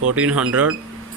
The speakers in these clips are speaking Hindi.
1400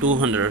200،